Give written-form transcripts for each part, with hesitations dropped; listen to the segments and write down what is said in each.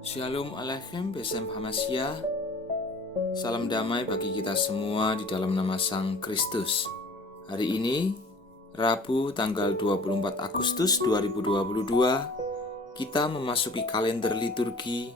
Shalom Aleichem, Besem Hamasya. Salam damai bagi kita semua di dalam nama Sang Kristus. Hari ini, Rabu tanggal 24 Agustus 2022, kita memasuki kalender liturgi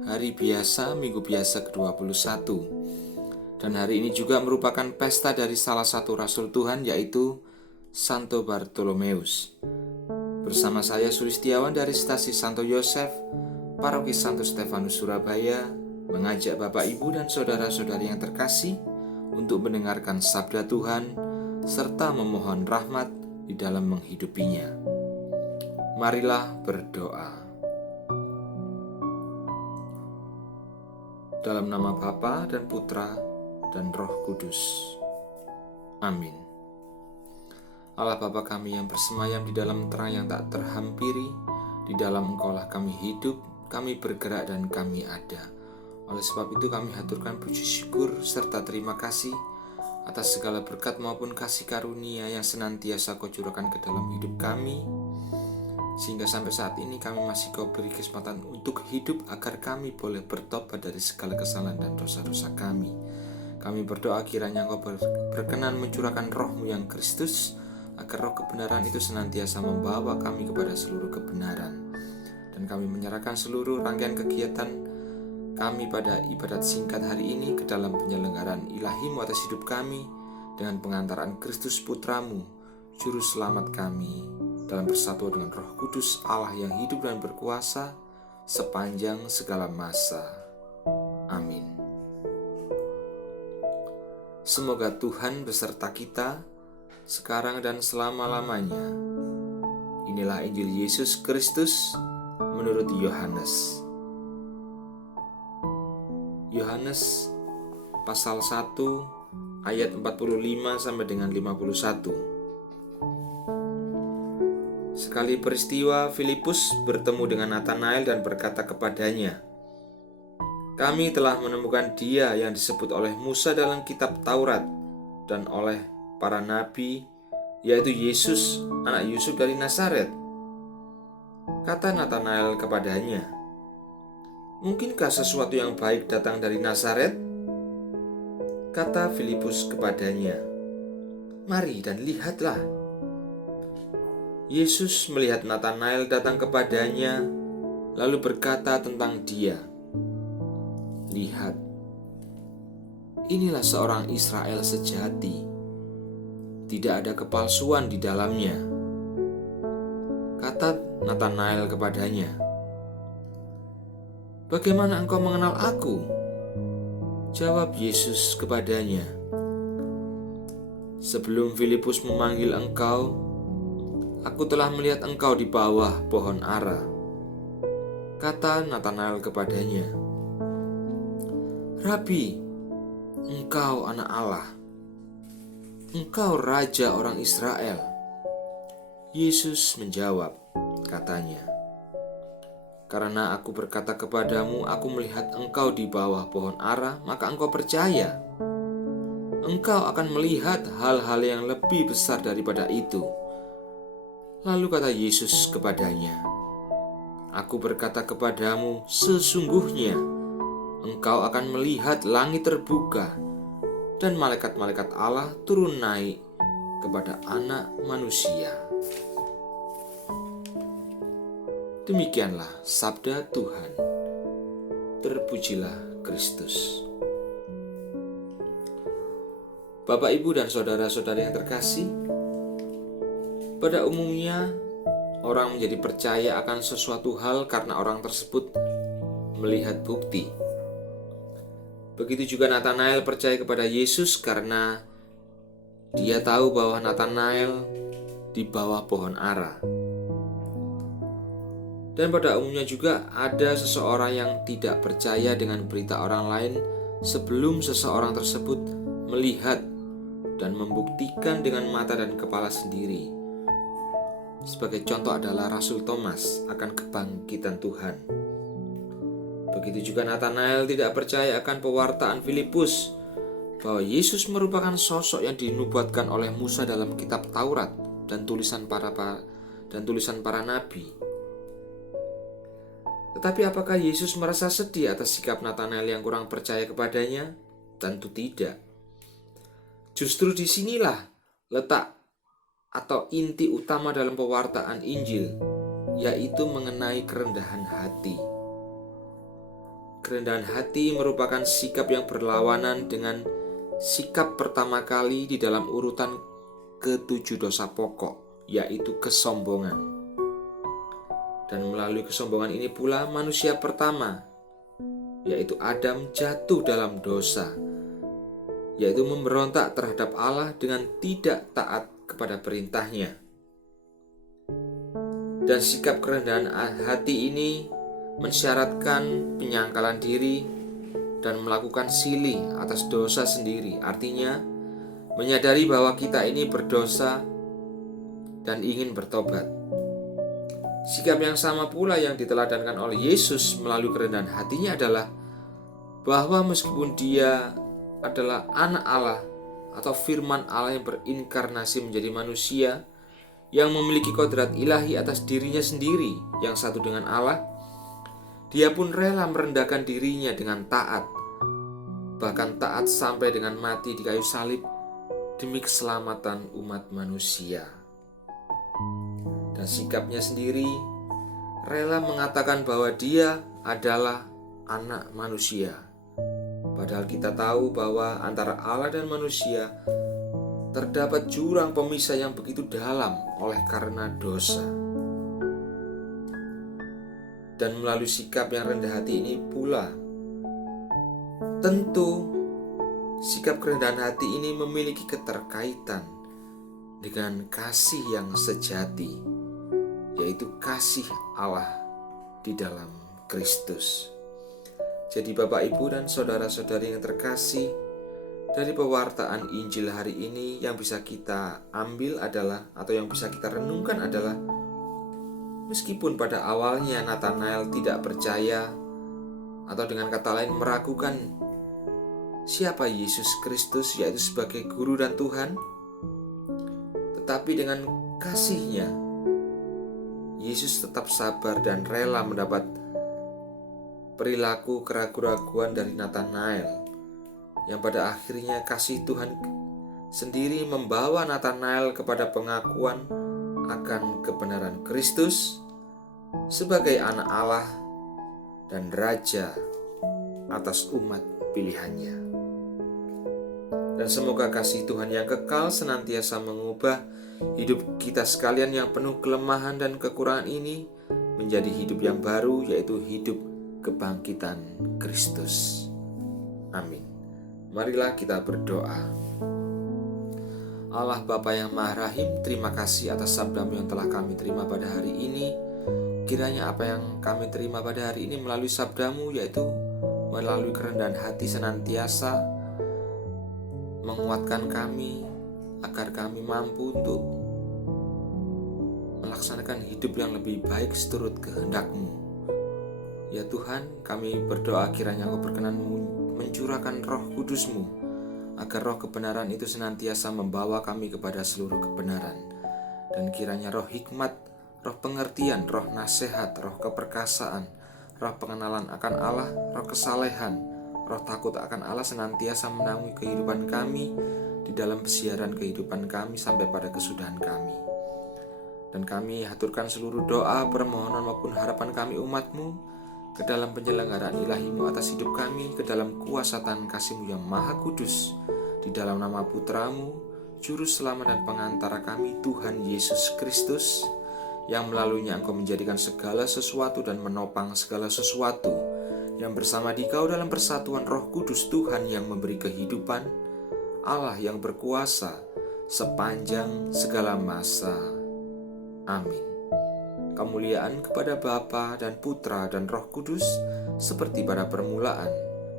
Hari Biasa, Minggu Biasa ke-21. Dan hari ini juga merupakan pesta dari salah satu Rasul Tuhan, yaitu Santo Bartolomeus. Bersama saya Sulistiawan dari Stasi Santo Yosef, Paroki Santo Stefanus Surabaya, mengajak Bapak Ibu dan saudara-saudari yang terkasih untuk mendengarkan sabda Tuhan serta memohon rahmat di dalam menghidupinya. Marilah berdoa. Dalam nama Bapa dan Putra dan Roh Kudus. Amin. Allah Bapa kami yang bersemayam di dalam terang yang tak terhampiri, di dalam Engkaulah kami hidup, kami bergerak dan kami ada. Oleh sebab itu kami haturkan puji syukur serta terima kasih atas segala berkat maupun kasih karunia yang senantiasa Kau curahkan ke dalam hidup kami, sehingga sampai saat ini kami masih Kau beri kesempatan untuk hidup agar kami boleh bertobat dari segala kesalahan dan dosa-dosa kami. Kami berdoa kiranya Kau berkenan mencurahkan Roh-Mu yang Kristus, agar roh kebenaran itu senantiasa membawa kami kepada seluruh kebenaran. Dan kami menyerahkan seluruh rangkaian kegiatan kami pada ibadat singkat hari ini ke dalam penyelenggaraan ilahi-Mu atas hidup kami dengan pengantaran Kristus Putra-Mu, Juru Selamat kami, dalam bersatu dengan Roh Kudus Allah yang hidup dan berkuasa sepanjang segala masa. Amin. Semoga Tuhan beserta kita sekarang dan selama-lamanya. Inilah Injil Yesus Kristus menurut Yohanes. Yohanes pasal 1 ayat 45 sampai dengan 51. Sekali peristiwa, Filipus bertemu dengan Natanael dan berkata kepadanya, "Kami telah menemukan Dia yang disebut oleh Musa dalam kitab Taurat dan oleh para nabi, yaitu Yesus, anak Yusuf dari Nazaret." Kata Natanael kepadanya, "Mungkinkah sesuatu yang baik datang dari Nazaret?" Kata Filipus kepadanya, "Mari dan lihatlah." Yesus melihat Natanael datang kepadanya, lalu berkata tentang dia, "Lihat, inilah seorang Israel sejati. Tidak ada kepalsuan di dalamnya." Kata Natanael kepadanya, "Bagaimana engkau mengenal aku?" Jawab Yesus kepadanya, "Sebelum Filipus memanggil engkau, aku telah melihat engkau di bawah pohon ara." Kata Natanael kepadanya, "Rabi, engkau anak Allah. Engkau Raja orang Israel." Yesus menjawab, katanya, "Karena aku berkata kepadamu, aku melihat engkau di bawah pohon ara, maka engkau percaya. Engkau akan melihat hal-hal yang lebih besar daripada itu." Lalu kata Yesus kepadanya, "Aku berkata kepadamu, sesungguhnya engkau akan melihat langit terbuka dan malaikat-malaikat Allah turun naik kepada Anak Manusia." Demikianlah sabda Tuhan. Terpujilah Kristus. Bapak, Ibu, dan saudara-saudari yang terkasih, pada umumnya orang menjadi percaya akan sesuatu hal karena orang tersebut melihat bukti. Begitu juga Natanael percaya kepada Yesus karena dia tahu bahwa Natanael di bawah pohon ara. Dan pada umumnya juga ada seseorang yang tidak percaya dengan berita orang lain sebelum seseorang tersebut melihat dan membuktikan dengan mata dan kepala sendiri. Sebagai contoh adalah Rasul Thomas akan kebangkitan Tuhan. Begitu juga Natanael tidak percaya akan pewartaan Filipus bahwa Yesus merupakan sosok yang dinubuatkan oleh Musa dalam kitab Taurat dan tulisan para nabi. Tetapi apakah Yesus merasa sedih atas sikap Natanael yang kurang percaya kepadanya? Tentu tidak. Justru disinilah letak atau inti utama dalam pewartaan Injil, yaitu mengenai kerendahan hati. Kerendahan hati merupakan sikap yang berlawanan dengan sikap pertama kali di dalam urutan ke-7 dosa pokok, yaitu kesombongan. Dan melalui kesombongan ini pula manusia pertama, yaitu Adam, jatuh dalam dosa, yaitu memberontak terhadap Allah dengan tidak taat kepada perintahnya. Dan sikap kerendahan hati ini mensyaratkan penyangkalan diri dan melakukan silih atas dosa sendiri. Artinya, menyadari bahwa kita ini berdosa dan ingin bertobat. Sikap yang sama pula yang diteladankan oleh Yesus melalui kerendahan hatinya adalah bahwa meskipun dia adalah anak Allah atau firman Allah yang berinkarnasi menjadi manusia, yang memiliki kodrat ilahi atas dirinya sendiri yang satu dengan Allah, dia pun rela merendahkan dirinya dengan taat, bahkan taat sampai dengan mati di kayu salib demi keselamatan umat manusia. Dan sikapnya sendiri rela mengatakan bahwa dia adalah anak manusia. Padahal kita tahu bahwa antara Allah dan manusia terdapat jurang pemisah yang begitu dalam oleh karena dosa. Dan melalui sikap yang rendah hati ini pula, tentu sikap kerendahan hati ini memiliki keterkaitan dengan kasih yang sejati, yaitu kasih Allah di dalam Kristus. Jadi Bapak, Ibu, dan saudara-saudari yang terkasih, dari pewartaan Injil hari ini yang bisa kita ambil adalah, atau yang bisa kita renungkan adalah, meskipun pada awalnya Natanael tidak percaya, atau dengan kata lain meragukan siapa Yesus Kristus, yaitu sebagai Guru dan Tuhan, tetapi dengan kasih-Nya Yesus tetap sabar dan rela mendapat perilaku keraguan-keraguan dari Natanael, yang pada akhirnya kasih Tuhan sendiri membawa Natanael kepada pengakuan akan kebenaran Kristus sebagai anak Allah dan Raja atas umat pilihannya. Dan semoga kasih Tuhan yang kekal senantiasa mengubah hidup kita sekalian yang penuh kelemahan dan kekurangan ini menjadi hidup yang baru, yaitu hidup kebangkitan Kristus. Amin. Marilah kita berdoa. Allah Bapa yang Maha Rahim, terima kasih atas sabda-Mu yang telah kami terima pada hari ini. Kiranya apa yang kami terima pada hari ini melalui sabda-Mu, yaitu melalui kerendahan hati, senantiasa menguatkan kami agar kami mampu untuk melaksanakan hidup yang lebih baik seturut kehendak-Mu. Ya Tuhan, kami berdoa kiranya Engkau berkenan mencurahkan Roh Kudus-Mu, agar roh kebenaran itu senantiasa membawa kami kepada seluruh kebenaran. Dan kiranya roh hikmat, roh pengertian, roh nasihat, roh keperkasaan, roh pengenalan akan Allah, roh kesalehan, roh takut akan Allah senantiasa menaungi kehidupan kami di dalam pesiaran kehidupan kami sampai pada kesudahan kami. Dan kami haturkan seluruh doa, permohonan maupun harapan kami umat-Mu ke dalam penyelenggaraan ilahi-Mu atas hidup kami, ke dalam kuasa tangan kasih-Mu yang maha kudus, di dalam nama Putra-Mu, Juru Selamat dan Pengantara kami, Tuhan Yesus Kristus, yang melaluinya Engkau menjadikan segala sesuatu dan menopang segala sesuatu, yang bersama Dikau dalam persatuan Roh Kudus Tuhan yang memberi kehidupan, Allah yang berkuasa sepanjang segala masa. Amin. Kemuliaan kepada Bapa dan Putra dan Roh Kudus, seperti pada permulaan,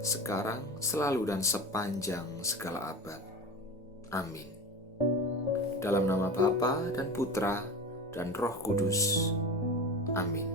sekarang, selalu, dan sepanjang segala abad. Amin. Dalam nama Bapa dan Putra dan Roh Kudus. Amin.